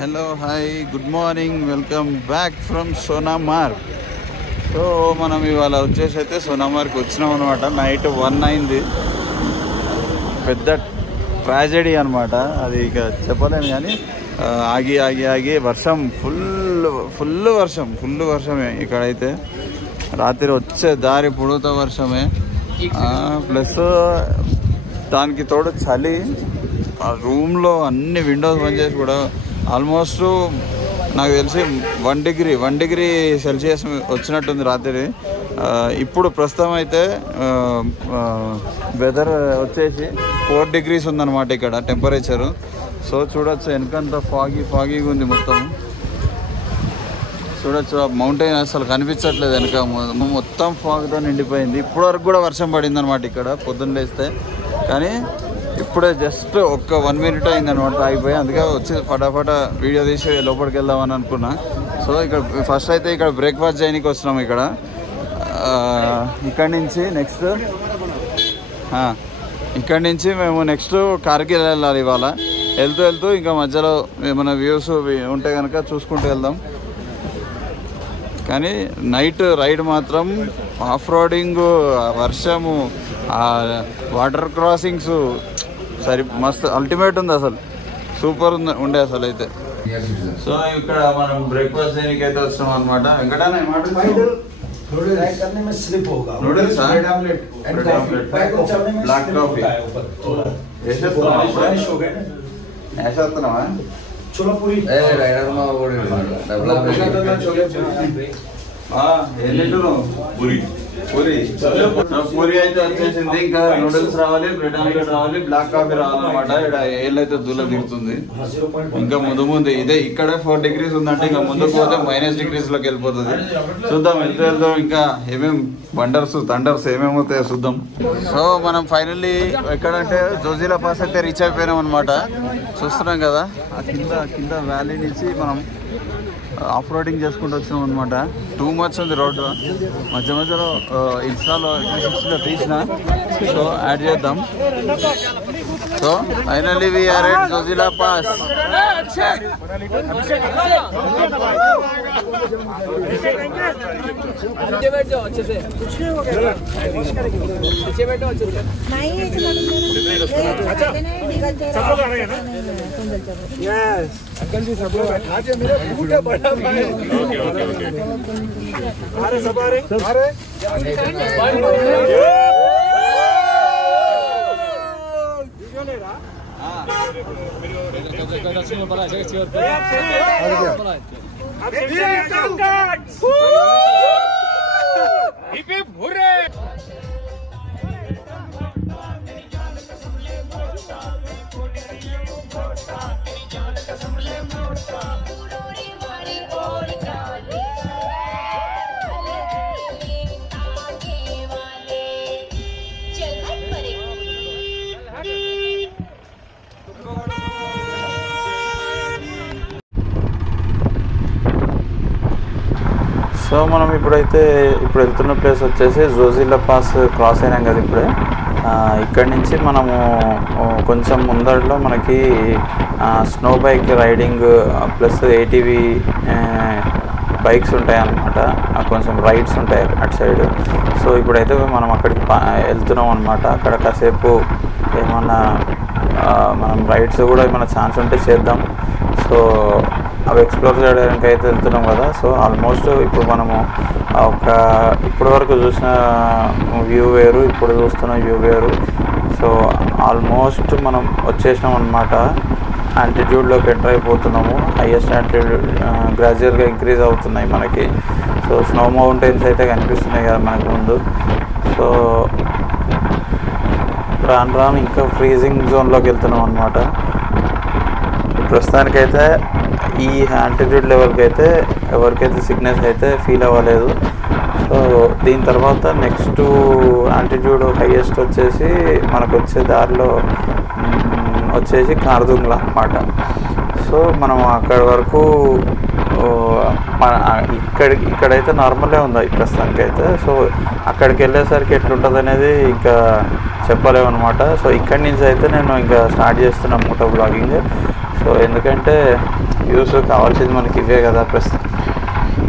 Hello hi good morning welcome back from Sonamarg. So మనం ఇవాళ వచ్చేసి అయితే సోనామార్గ్ వచ్చినాం అనమాట. నైట్ 1 అయింది. పెద్ద ట్రాజెడీ అనమాట అది, ఇక చెప్పలేను కానీ ఆగి ఆగి ఆగి వర్షం ఫుల్ వర్షమే ఇక్కడైతే. రాత్రి వచ్చే దారి పొడుగుతా వర్షమే, ప్లస్ దానికి తోడు చలి. ఆ రూమ్లో అన్ని విండోస్ బంద్ చేసి కూడా ఆల్మోస్ట్ నాకు తెలిసి 1 డిగ్రీ సెల్సియస్ వచ్చినట్టుంది రాత్రి. ఇప్పుడు ప్రస్తుతం అయితే వెదర్ వచ్చేసి 4 డిగ్రీస్ ఉందన్నమాట ఇక్కడ టెంపరేచరు. సో చూడొచ్చు వెనకంతా ఫాగీగా ఉంది మొత్తం. చూడొచ్చు ఆ మౌంటైన్ అసలు కనిపించట్లేదు వెనక, మొత్తం ఫాగ్తో నిండిపోయింది. ఇప్పటి వరకు కూడా వర్షం పడింది అనమాట ఇక్కడ పొద్దున్న లేస్తే. కానీ ఇప్పుడే జస్ట్ ఒక్క 1 మినిట్ అయిందనమాట ఆగిపోయి. అందుకే వచ్చి ఫటాఫట వీడియో తీసి లోపలికి వెళ్దామని అనుకున్నా. సో ఇక్కడ ఫస్ట్ అయితే ఇక్కడ బ్రేక్ఫాస్ట్ చేయడానికి వచ్చినాం. ఇక్కడి నుంచి మేము నెక్స్ట్ కార్గిల్ వెళ్ళాలి ఇవాళ. వెళ్తూ ఇంకా మధ్యలో ఏమైనా వ్యూస్ ఉంటే కనుక చూసుకుంటూ వెళ్దాం. కానీ నైట్ రైడ్ మాత్రం ఆఫ్ రోడింగ్, వర్షము, వాటర్ క్రాసింగ్స్ మస్తు అల్టిమేట్ ఉంది, అసలు సూపర్ ఉండే అసలు అయితే. సో ఇక్కడ మనం బ్రేక్ఫాస్ట్ చేయడానికి అయితే వస్తున్నాం అనమాట. వెంకటన్న నూడిల్స్, బ్లాక్ కాఫీ వేసేస్తున్నావా? పూరి అయితే వచ్చేసింది. ఇంకా నూడిల్స్ రావాలి, బ్రెడ్ ఆమ్లెట్ రావాలి, బ్లాక్ కాఫీ రావాలన్నమాట. ఇక్కడ ఏళ్ళైతే దూల దిగుతుంది. ఇంకా ముందు ఇదే ఇక్కడే 4 డిగ్రీస్ ఉందంటే ఇంకా ముందుకు పోతే -డిగ్రీస్ లోకి వెళ్ళిపోతుంది. చూద్దాం వెళ్తూ ఇంకా ఏమేం థండర్స్ ఏమేమవుతాయో చూద్దాం. సో మనం ఫైనల్లీ ఎక్కడంటే జోజిలా పాస్ అయితే రీచ్ అయిపోయినాం అనమాట. చూస్తున్నాం కదా ఆ కింద వ్యాలీ నుంచి మనం ఆఫ్ రోడింగ్ చేసుకుంటూ వచ్చినాం అనమాట. టూ మచ్ ఉంది రోడ్డు. మధ్యలో ఇన్స్టాలో తీసిన, సో యాడ్ చేద్దాం. So finally we are at Zojila pass. Uncle ji सब लोग आज मेरा बूट है बड़ा भाई। ओके अरे सब आ रहे సో మనం ఇప్పుడు వెళ్తున్న ప్లేస్ వచ్చేసి జోజిలా పాస్ క్రాస్ అయినాం కదా ఇప్పుడే. ఇక్కడి నుంచి మనము కొంచెం ముందరలో మనకి snow bike riding plus ATV bikes ఉంటాయి అన్నమాట. కొంచెం రైడ్స్ ఉంటాయి అటు సైడ్. సో ఇప్పుడైతే మనం అక్కడికి వెళ్తున్నాం అనమాట. అక్కడ కాసేపు ఏమన్నా మనం రైడ్స్ కూడా ఏమైనా ఛాన్స్ ఉంటే చేద్దాం. సో అవి ఎక్స్ప్లోర్ చేయడానికి అయితే వెళ్తున్నాం కదా. సో ఆల్మోస్ట్ ఇప్పుడు మనము ఇప్పటి వరకు చూసిన వ్యూ వేరు, ఇప్పుడు చూస్తున్న వ్యూ వేరు. సో ఆల్మోస్ట్ మనం వచ్చేసినాం అనమాట. ఆల్టిట్యూడ్లోకి ఎంటర్ అయిపోతున్నాము. హైయెస్ట్ ఆల్టిట్యూడ్ గ్రాడ్యువల్గా ఇంక్రీజ్ అవుతున్నాయి మనకి. సో స్నో మౌంటైన్స్ అయితే కనిపిస్తున్నాయి కదా మనకు ముందు. సో రాను ఇంకా ఫ్రీజింగ్ జోన్లోకి వెళ్తున్నాం అనమాట. ప్రస్తుతానికైతే ఈ ఆల్టిట్యూడ్ లెవెల్కి అయితే ఎవరికైతే సిక్నెస్ అయితే ఫీల్ అవ్వలేదు. సో దీని తర్వాత నెక్స్ట్ ఆల్టిట్యూడ్ హైయెస్ట్ వచ్చేసి మనకు వచ్చే దారిలో వచ్చేసి కార్దుంగ్లా అన్నమాట. సో మనం అక్కడి వరకు ఇక్కడైతే నార్మలే ఉంది ప్రస్తుతానికైతే. సో అక్కడికి వెళ్ళేసరికి ఎట్లుంటుంది అనేది ఇంకా చెప్పలేమన్నమాట. సో ఇక్కడి నుంచి అయితే నేను ఇంకా స్టార్ట్ చేస్తున్నా మోటో బ్లాగింగ్. సో ఎందుకంటే వ్యూస్ కావాల్సింది మనకి ఇవే కదా. ప్రస్తుతం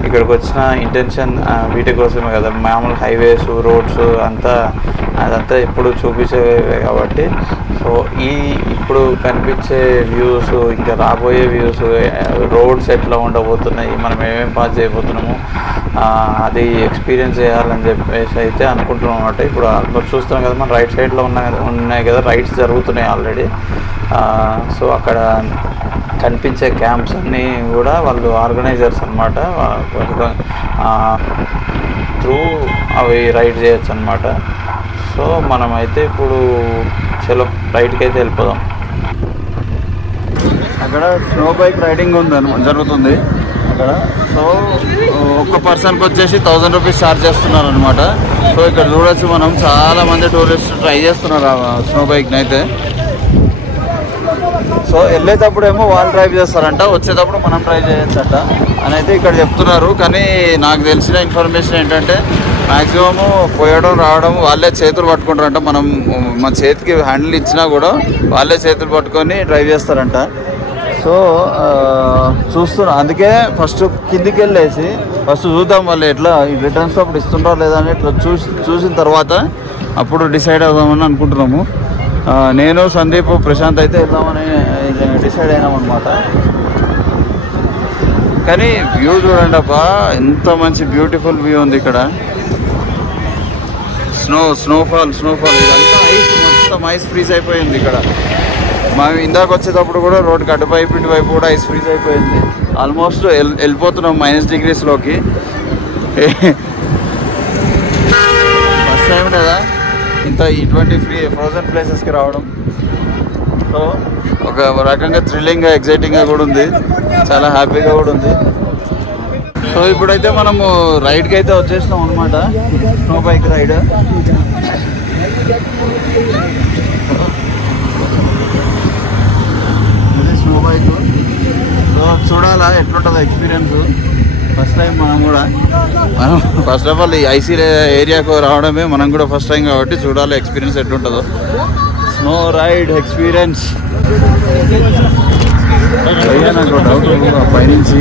ఇక్కడికి వచ్చిన ఇంటెన్షన్ వీటి కోసమే కదా. మామూలు హైవేస్ రోడ్స్ అదంతా ఎప్పుడు చూపించేవే కాబట్టి. సో ఇప్పుడు కనిపించే వ్యూస్, ఇంకా రాబోయే వ్యూస్, రోడ్స్ ఎట్లా ఉండబోతున్నాయి, మనం ఏమేమి పాస్ చేయబోతున్నాము, అది ఎక్స్పీరియన్స్ చేయాలని చెప్పేసి అయితే అనుకుంటున్నాం అన్నమాట. ఇప్పుడు ఆల్మోస్ట్ చూస్తున్నాం కదా, మన రైట్ సైడ్లో ఉన్నాయి కదా, రైడ్స్ జరుగుతున్నాయి ఆల్రెడీ. సో అక్కడ కనిపించే క్యాంప్స్ అన్నీ కూడా వాళ్ళు ఆర్గనైజర్స్ అనమాట. త్రూ అవి రైడ్ చేయొచ్చు అనమాట. సో మనమైతే ఇప్పుడు చలో రైడ్కి అయితే వెళ్ళిపోదాం. అక్కడ స్నో బైక్ రైడింగ్ జరుగుతుంది అక్కడ. సో ఒక్క పర్సన్కి వచ్చేసి 1000 రూపీస్ ఛార్జ్ చేస్తున్నారు అనమాట. సో ఇక్కడ చూడొచ్చు మనం, చాలామంది టూరిస్ట్ ట్రై చేస్తున్నారు ఆ స్నో బైక్ని అయితే. సో వెళ్ళేటప్పుడు ఏమో వాళ్ళు డ్రైవ్ చేస్తారంట, వచ్చేటప్పుడు మనం డ్రైవ్ చేయొచ్చట అని అయితే ఇక్కడ చెప్తున్నారు. కానీ నాకు తెలిసిన ఇన్ఫర్మేషన్ ఏంటంటే మ్యాక్సిమము పోయడం రావడం వాళ్ళే చేతులు పట్టుకుంటారంట. మన చేతికి హ్యాండిల్ ఇచ్చినా కూడా వాళ్ళే చేతులు పట్టుకొని డ్రైవ్ చేస్తారంట. సో చూస్తున్నా, అందుకే ఫస్ట్ కిందికి వెళ్ళేసి ఫస్ట్ చూద్దాం వాళ్ళు ఎట్లా రిటర్న్స్ అప్పుడు ఇస్తుంటారో లేదా అని ఇట్లా చూసిన తర్వాత అప్పుడు డిసైడ్ అవుదామని అనుకుంటున్నాము. నేను సందీప్ ప్రశాంత్ అయితే వెళ్దామని డిసైడ్ అయినామన్నమాట. కానీ వ్యూ చూడండి అబ్బా, ఎంత మంచి బ్యూటిఫుల్ వ్యూ ఉంది ఇక్కడ. స్నోఫాల్ ఇదంతా ఐస్, మొత్తం ఐస్ ఫ్రీజ్ అయిపోయింది ఇక్కడ. మేము ఇందాక వచ్చేటప్పుడు కూడా రోడ్డుకి అటువైపు ఇటువైపు కూడా ఐస్ ఫ్రీజ్ అయిపోయింది. ఆల్మోస్ట్ వెళ్ళిపోతున్నాం -డిగ్రీస్లోకి. ఫస్ట్ టైం కదా ఇటువంటి ఫ్రోజన్ ప్లేసెస్కి రావడం. సో ఒక రకంగా థ్రిల్లింగ్గా, ఎగ్జైటింగ్గా కూడా ఉంది, చాలా హ్యాపీగా కూడా ఉంది. సో ఇప్పుడైతే మనము రైడ్కి అయితే వచ్చేసినాం అనమాట, స్నో బైక్ రైడ్. ఇది స్నో బైక్. సో చూడాలా ఎట్లుంటుందో ఎక్స్పీరియన్స్. ఫస్ట్ టైం మనం ఫస్ట్ ఆఫ్ ఆల్ ఈ ఐసీ ఏరియాకు రావడమే మనం కూడా ఫస్ట్ టైం కాబట్టి చూడాలి ఎక్స్పీరియన్స్ ఎట్లుంటుందో. Snow ride experience. నాకు డౌట్, పైనుంచి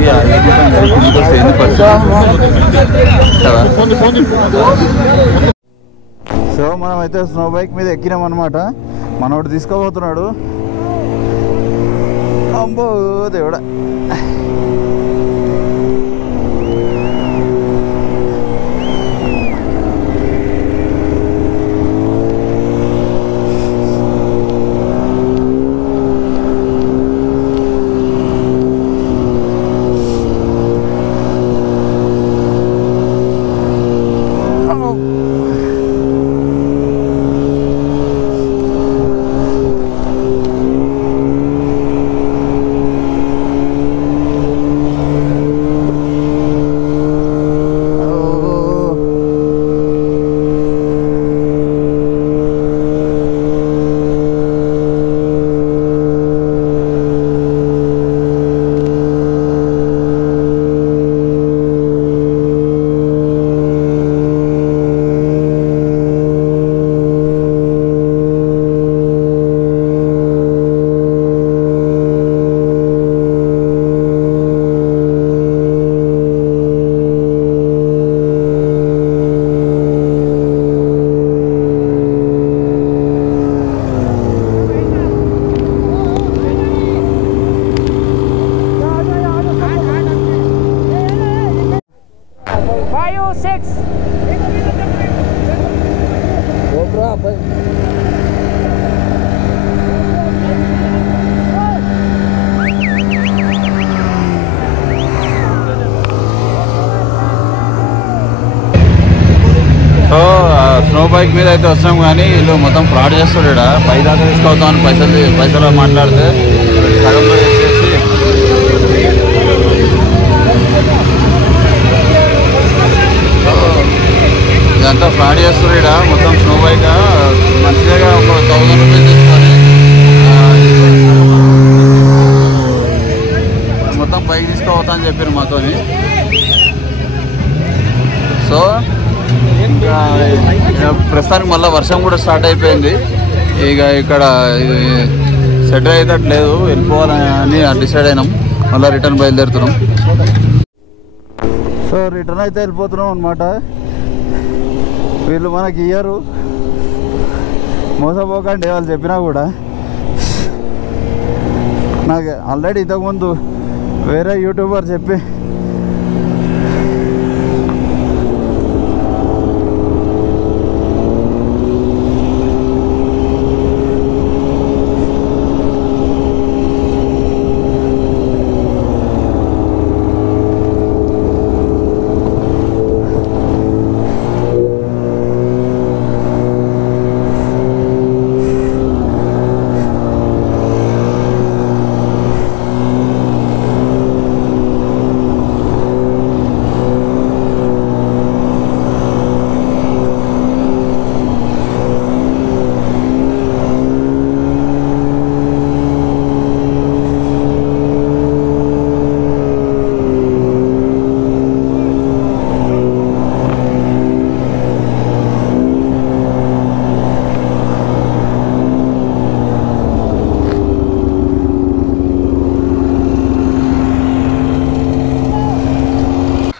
కదా. సో మనమైతే స్నో బైక్ మీద ఎక్కినాం అనమాట. మనోడు తీసుకోబోతున్నాడు. అమ్మో దేవుడా. సో స్నో బైక్ మీద అయితే వస్తాం, కానీ వీళ్ళు మొత్తం ఫ్రాడ్ చేస్తాడు. పై దాకా తీసుకొస్తామని పైసలు మాట్లాడితే సగంలో వచ్చేసి ఇదంతా ఫ్రాడ్ చేస్తాడు. మొత్తం స్నో బైక్ మంచిగా ఒక 1000 రూపీస్ తీసుకొని మొత్తం బైక్ తీసుకోవద్దా అని చెప్పారు మాతోని. సో ఇంకా ప్రస్తుతానికి మళ్ళీ వర్షం కూడా స్టార్ట్ అయిపోయింది. ఇక ఇక్కడ సెటిల్ అయితే లేదు, వెళ్ళిపోవాలని డిసైడ్ అయినాం. మళ్ళీ రిటర్న్ బయలుదేరుతున్నాం. సో రిటర్న్ అయితే వెళ్ళిపోతున్నాం అనమాట. వీళ్ళు మనకి ఇయ్యరు, మోసపోకండి వాళ్ళు చెప్పినా కూడా. నాకు ఆల్రెడీ ఇంతకుముందు వేరే యూట్యూబర్ చెప్పి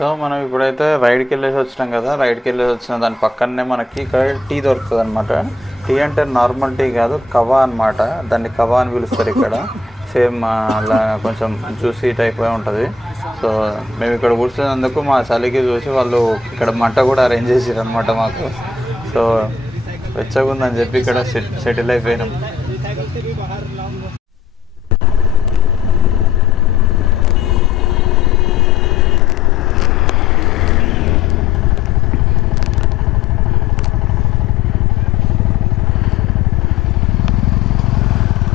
సో మనం ఇప్పుడైతే రైడ్కి వెళ్ళేసి వచ్చినాం కదా. రైడ్కి వెళ్ళేసి వచ్చిన దాని పక్కనే మనకి ఇక్కడ టీ దొరుకుతుంది అనమాట. టీ అంటే నార్మల్ టీ కాదు, కవా అనమాట. దాన్ని కవా అని పిలుస్తారు ఇక్కడ. సేమ్ అలా కొంచెం జ్యూసీ టైప్ ఉంటుంది. సో మేము ఇక్కడ కూర్చున్నందుకు మా చలికి చూసి వాళ్ళు ఇక్కడ మంట కూడా అరేంజ్ చేసారు అనమాట మాకు. సో వెచ్చగా ఉందని చెప్పి ఇక్కడ సెటిల్ అయిపోయినాం.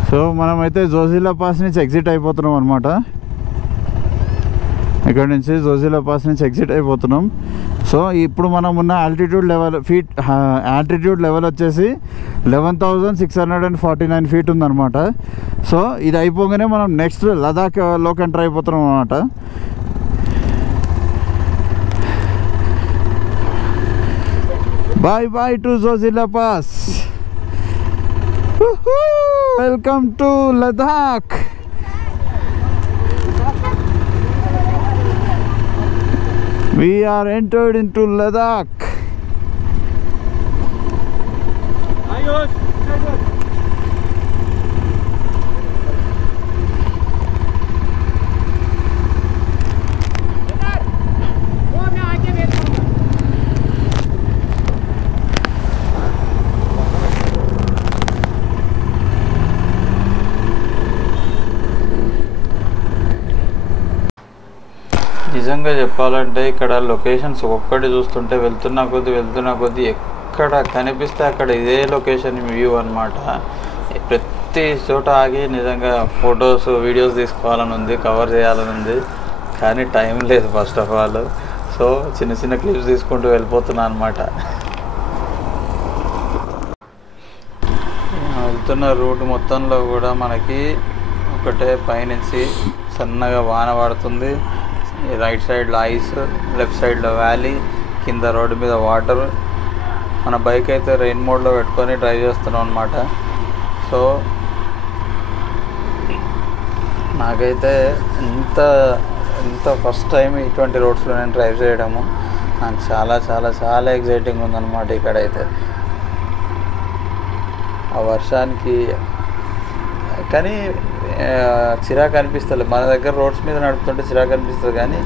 సో మనమైతే జోజిలా పాస్ నుంచి ఎగ్జిట్ అయిపోతున్నాం అనమాట. ఇక్కడ నుంచి జోజిలా పాస్ నుంచి ఎగ్జిట్ అయిపోతున్నాం. సో ఇప్పుడు మనం ఉన్న ఆల్టిట్యూడ్ లెవెల్ ఆల్టిట్యూడ్ లెవెల్ వచ్చేసి 11,649 ఫీట్ ఉందన్నమాట. సో ఇది అయిపోగానే మనం నెక్స్ట్ లదాఖ్లోకి ఎంటర్ అయిపోతున్నాం అనమాట. Bye bye to Zojila pass. Welcome to Ladakh. We are entered into Ladakh. నిజంగా చెప్పాలంటే ఇక్కడ లొకేషన్స్ ఒక్కటి చూస్తుంటే వెళ్తున్న కొద్దీ ఎక్కడ కనిపిస్తే అక్కడ ఇదే లొకేషన్ వ్యూ అనమాట. ప్రతి చోట ఆగి నిజంగా ఫొటోస్ వీడియోస్ తీసుకోవాలని ఉంది, కవర్ చేయాలని ఉంది, కానీ టైం లేదు ఫస్ట్ ఆఫ్ ఆల్. సో చిన్న చిన్న క్లిప్స్ తీసుకుంటూ వెళ్ళిపోతున్నా అనమాట. వెళ్తున్న రూట్ మొత్తంలో కూడా మనకి ఒకటే పైనుంచి సన్నగా వాన పడుతుంది. రైట్ సైడ్లో ఐస్, లెఫ్ట్ సైడ్లో వ్యాలీ, కింద రోడ్డు మీద వాటర్. మన బైక్ అయితే రెయిన్ మోడ్లో పెట్టుకొని డ్రైవ్ చేస్తున్నాం అనమాట. సో నాకైతే ఇంత ఫస్ట్ టైం ఇటువంటి రోడ్స్లో నేను డ్రైవ్ చేయడము నాకు చాలా చాలా చాలా ఎగ్జైటింగ్ ఉందన్నమాట. ఇక్కడైతే ఆ వర్షానికి కానీ చిరాకు అనిపిస్తుంది. మన దగ్గర రోడ్స్ మీద నడుపుతుంటే చిరాకు అనిపిస్తుంది, కానీ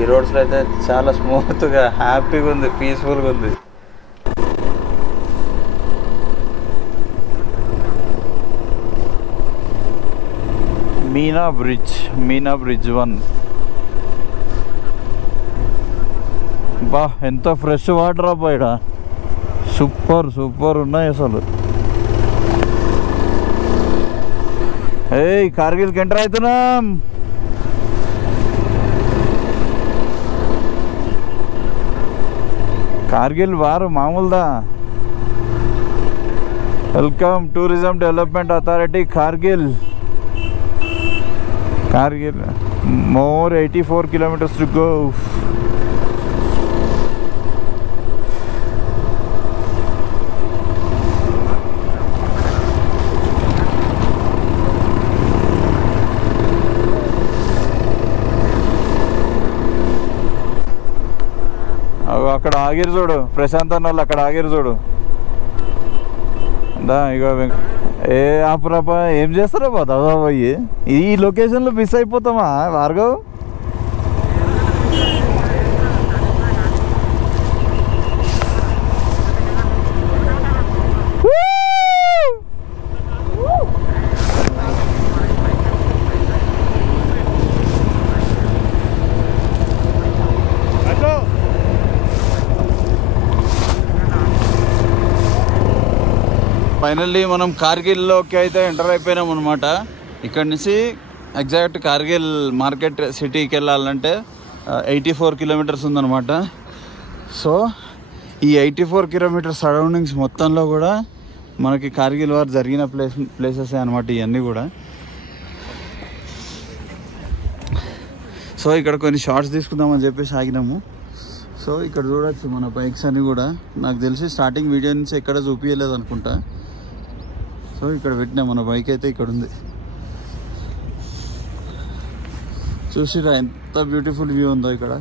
ఈ రోడ్స్లో అయితే చాలా స్మూత్గా హ్యాపీగా ఉంది, పీస్ఫుల్గా ఉంది. మీనా బ్రిడ్జ్ 1. బా ఎంత ఫ్రెష్ వాటర్ బయట, సూపర్ ఉన్నాయి అసలు. కార్గిల్కి ఎంటర్ అవుతున్నాం. కార్గిల్ వారు మామూలుదా. Welcome tourism development authority Kargil. more 84 kilometers to go. అక్కడ ఆగిరు చూడు, ప్రశాంత్ అన్న వాళ్ళు అక్కడ ఆగిరు చూడు. ఇక ఏ ఆపురాపా ఏం చేస్తారా బాధ పోయి ఈ లొకేషన్లో మిస్ అయిపోతామా భార్గవ్? ఫైనల్లీ మనం కార్గిల్లోకి అయితే ఎంటర్ అయిపోయినాం అనమాట. ఇక్కడ నుంచి ఎగ్జాక్ట్ కార్గిల్ మార్కెట్ సిటీకి వెళ్ళాలంటే 84 కిలోమీటర్స్ ఉందన్నమాట. సో ఈ 84 కిలోమీటర్స్ సరౌండింగ్స్ మొత్తంలో కూడా మనకి కార్గిల్ వార్ జరిగిన ప్లేసెస్ అనమాట ఇవన్నీ కూడా. సో ఇక్కడ కొన్ని షార్ట్స్ తీసుకుందామని చెప్పేసి ఆగినాము. సో ఇక్కడ చూడొచ్చు మన బైక్స్ అన్నీ కూడా. నాకు తెలిసి స్టార్టింగ్ వీడియో నుంచి ఎక్కడ చూపించలేదు అనుకుంటా. సో ఇక్కడ పెట్టినా మన బైక్ అయితే ఇక్కడ ఉంది. చూసిరా ఎంత బ్యూటిఫుల్ వ్యూ ఉందో ఇక్కడ.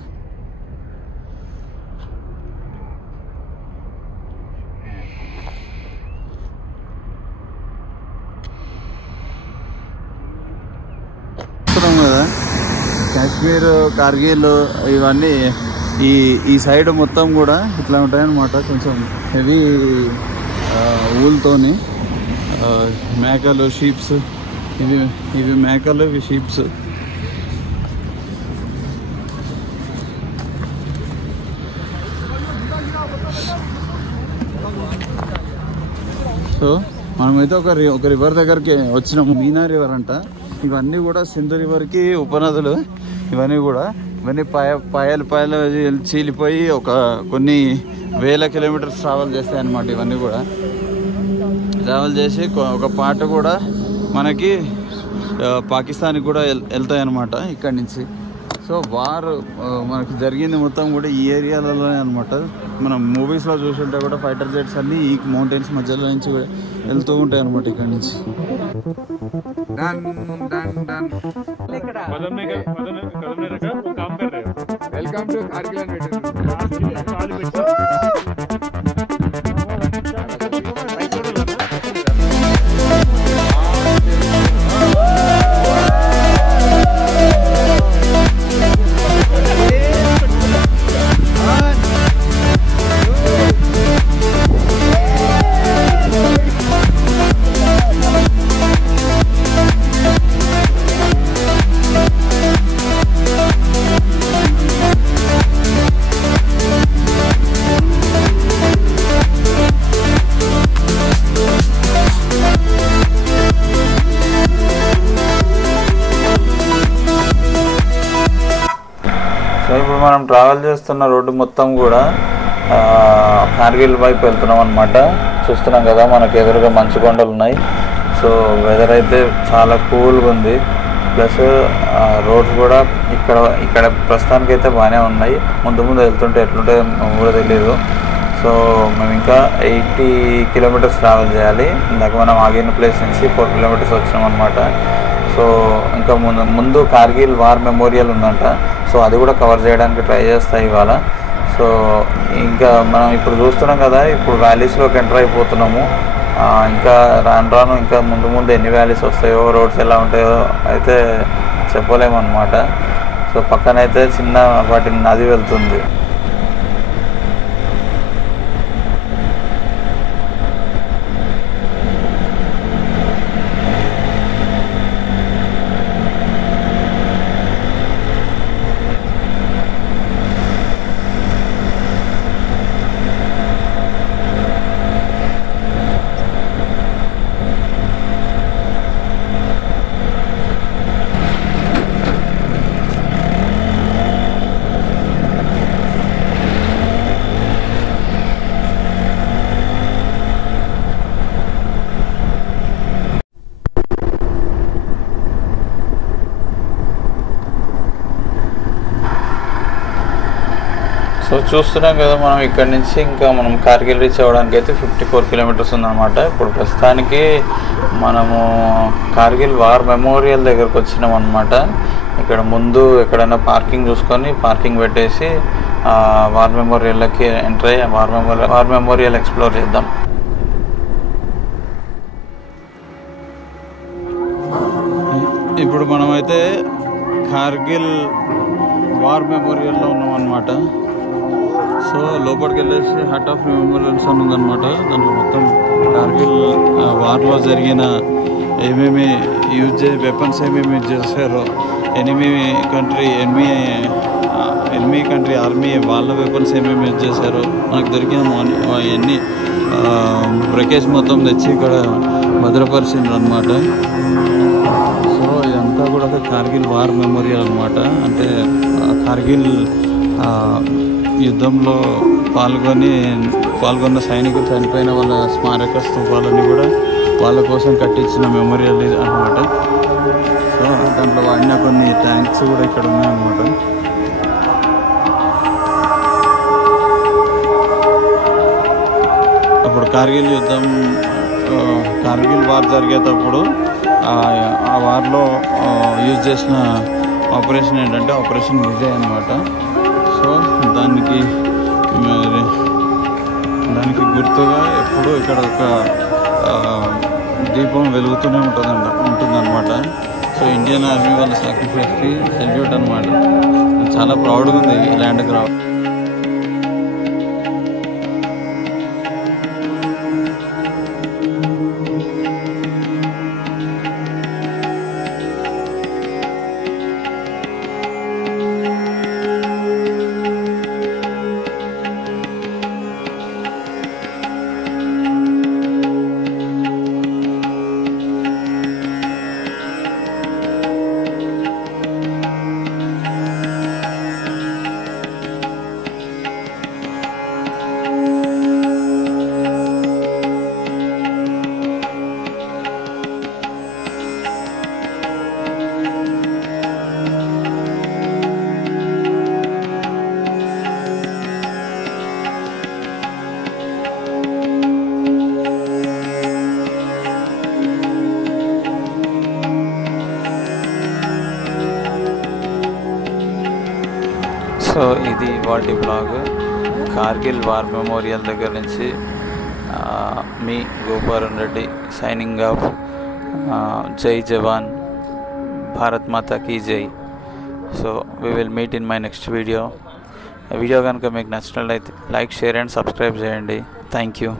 కదా కాశ్మీర్, కార్గిల్ ఇవన్నీ ఈ సైడ్ మొత్తం కూడా ఇట్లా ఉంటాయన్నమాట. కొంచెం హెవీ ఊల్తోని మేకలు, షీప్స్. ఇవి మేకలు, ఇవి షీప్స్. సో మనమైతే ఒక రివర్ దగ్గరికి వచ్చినాము, మీనా రివర్ అంట. ఇవన్నీ కూడా సింధు రివర్కి ఉపనదులు. ఇవన్నీ పాయలు చీలిపోయి కొన్ని వేల కిలోమీటర్స్ ట్రావెల్ చేస్తాయి అన్నమాట. ఇవన్నీ కూడా ట్రావెల్ చేసి ఒక పార్ట్ కూడా మనకి పాకిస్తాన్కి కూడా వెళ్తాయి అన్నమాట ఇక్కడి నుంచి. సో వార్ మనకి జరిగింది మొత్తం కూడా ఈ ఏరియాలలోనే అనమాట. మనం మూవీస్లో చూసుంటే కూడా ఫైటర్ జెట్స్ అన్నీ ఈ మౌంటైన్స్ మధ్యలో నుంచి వెళ్తూ ఉంటాయి అనమాట ఇక్కడి నుంచి. Welcome to Kargil. ఇప్పుడు మనం ట్రావెల్ చేస్తున్న రోడ్డు మొత్తం కూడా కార్గిల్ వైపు వెళ్తున్నాం అనమాట. చూస్తున్నాం కదా మనకు ఎదురుగా మంచు కొండలు ఉన్నాయి. సో వెదర్ అయితే చాలా కూల్గా ఉంది. ప్లస్ రోడ్స్ కూడా ఇక్కడ ప్రస్తుతానికి అయితే బాగానే ఉన్నాయి. ముందు వెళ్తుంటే ఎట్లుంటే కూడా తెలియదు. సో మేము ఇంకా 80 కిలోమీటర్స్ ట్రావెల్ చేయాలి. ఇందాక మనం ఆగిన ప్లేస్ నుంచి 4 కిలోమీటర్స్ వచ్చినాం అనమాట. సో ఇంకా ముందు కార్గిల్ వార్ మెమోరియల్ ఉందంట. సో అది కూడా కవర్ చేయడానికి ట్రై చేస్తాయి ఇవాళ. సో ఇంకా మనం ఇప్పుడు చూస్తున్నాం కదా, ఇప్పుడు వ్యాలీస్లోకి ఎంటర్ అయిపోతున్నాము. ఇంకా రాను ఇంకా ముందు ఎన్ని వ్యాలీస్ వస్తాయో, రోడ్స్ ఎలా ఉంటాయో అయితే చెప్పలేమన్నమాట. సో పక్కనైతే చిన్న వాటి నది వెళ్తుంది. సో చూస్తున్నాం కదా మనం ఇక్కడ నుంచి ఇంకా మనం కార్గిల్ రీచ్ అవ్వడానికి అయితే 54 కిలోమీటర్స్ ఉందన్నమాట. ఇప్పుడు ప్రస్తుతానికి మనము కార్గిల్ వార్ మెమోరియల్ దగ్గరకు వచ్చినాం అనమాట. ఇక్కడ ముందు ఎక్కడైనా పార్కింగ్ చూసుకొని పార్కింగ్ పెట్టేసి వార్ మెమోరియల్కి ఎంటర్ అయ్యి వార్ మెమోరియల్ ఎక్స్ప్లోర్ చేద్దాం. ఇప్పుడు మనమైతే కార్గిల్ వార్ మెమోరియల్లో ఉన్నాం అన్నమాట. సో లోపలికి వెళ్ళేసి హార్ట్ ఆఫ్ మెమోరియల్స్ అని ఉందన్నమాట. దాంట్లో మొత్తం కార్గిల్ వార్లో జరిగిన ఏమేమి వెపన్స్ ఏమేమి యూజ్ చేశారో, ఎనిమీ కంట్రీ ఆర్మీ వాళ్ళ వెపన్స్ ఏమేమి యూజ్ చేశారో మనకు దొరికిన ఎన్ని బ్రకేజ్ మొత్తం తెచ్చి ఇక్కడ భద్రపరిచిండ్రు అనమాట. సో ఇదంతా కూడా కార్గిల్ వార్ మెమోరియల్ అనమాట. అంటే కార్గిల్ యుద్ధంలో పాల్గొన్న సైనికులు చనిపోయిన వాళ్ళ స్మారక స్తూపాలని కూడా వాళ్ళ కోసం కట్టించిన మెమోరియల్ అనమాట. సో దాంట్లో వాడిన కొన్ని ట్యాంక్స్ కూడా ఇక్కడ ఉన్నాయన్నమాట. అప్పుడు కార్గిల్ వార్ జరిగేటప్పుడు ఆ వార్లో యూజ్ చేసిన ఆపరేషన్ ఏంటంటే ఆపరేషన్ విజయ్ అన్నమాట. సో దానికి గుర్తుగా ఎప్పుడు ఇక్కడ ఒక దీపం వెలుగుతూనే ఉంటుందన్నమాట. సో ఇండియన్ ఆర్మీ వాళ్ళ సాక్రిఫైస్కి సెల్యూట్ అనమాట. చాలా ప్రౌడ్గా ఉంది ఈ ల్యాండ్కి రావడం. సో ఇది ఇవాల్టి బ్లాగ్. కార్గిల్ వార్ మెమోరియల్ దగ్గర నుంచి మీ గోపారన్ రెడ్డి సైనింగ్ ఆఫ్. జై జవాన్, భారత్ మాతా కీ జై. So we will meet in my next video. Video కనుక మీకు నచ్చినట్లయితే లైక్, షేర్ అండ్ సబ్స్క్రైబ్ చేయండి. Thank you.